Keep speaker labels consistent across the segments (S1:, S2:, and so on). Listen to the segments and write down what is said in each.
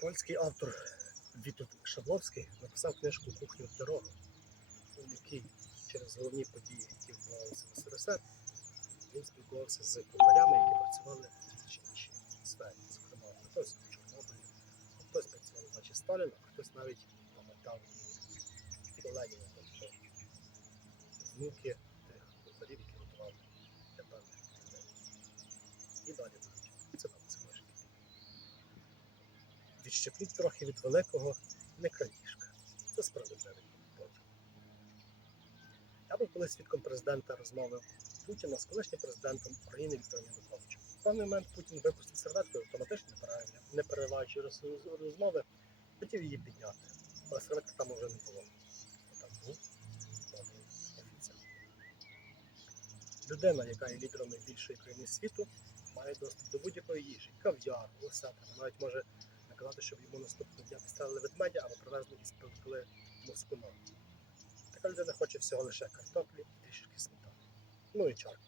S1: Польський автор Вітут Шабловський написав книжку Кухню в дорогу, у якій через головні події, які відбувалися в СРСР, він спілкувався з кухарями, які працювали в чи іншій сфері. Зокрема, хтось в Чорнобилі, хтось працював на дачі Сталіна, хтось навіть пам'ятав Леніна, тобто внуки тих кухарів, які готували для певних людей. І далі будуть. Це там це книжки. Відщепніть трохи від великого не крадіжка. Це справедливий поділ. Я був колись свідком президента розмови Путіна з колишнім президентом України Віктором Януковичем. В певний момент Путін випустив серветку автоматично не перериваючи розмови, хотів її підняти. Але серветки там вже не було. Там був новий офіцер. Людина, яка є лідером найбільшої країни світу, має доступ до будь-якої їжі, кав'яр, лосета, навіть може наказати, щоб йому наступного дня підставили ведмедя або привезли і спекли москуна. Така людина хоче всього лише картоплі і трішки сметани. Ну і чарку.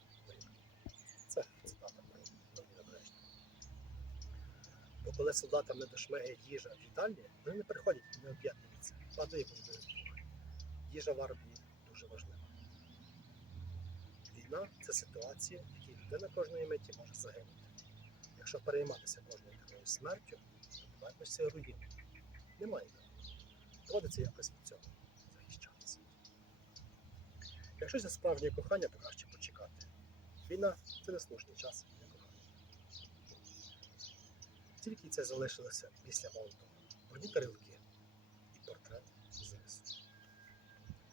S1: Це цитата Брежнєва. Бо коли солдатам не дошмигає їжа в їдальні, вони не приходять і не об'єднуються. Падає буде Їжа в армії дуже важлива. Війна це ситуація, в якій людина кожної миті може загинути. Якщо перейматися кожною такою смертю, то вартості руїни. Немає. Доводиться якось від цього захищатися. Якщо це справжнє кохання, то краще почекати. Війна це неслушний час для кохання. Тільки це залишилося після Молотова. Брудні тарілки і портрет з рису.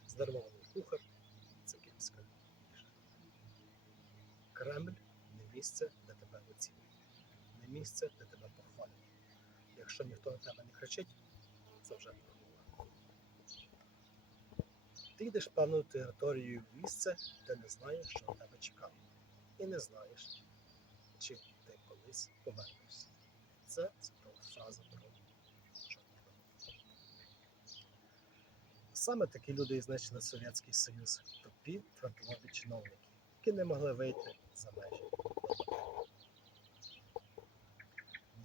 S1: Знервований кухар це київська їжа. Кремль не місце, де тебе оцінюють, не місце, де тебе похвалюють. Якщо ніхто на тебе не кричить, це вже прогула. Ти йдеш певною територією в місце, де не знаєш, що на тебе чекає. І не знаєш, чи ти колись повернешся. Це фраза про. Саме такі люди і знищили Совєтський Союз, тупі твердолобі чиновники, які не могли вийти за межі.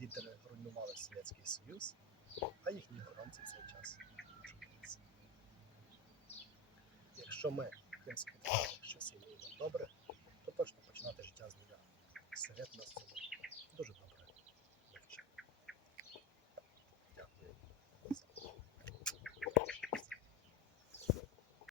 S1: Лідери руйнували Совєтський Союз, а їхні охоронці в цей час вчилися. Якщо ми не сподіваємо, що всі добре, то точно починати життя з нуля. Совєт нас цьому дуже добре.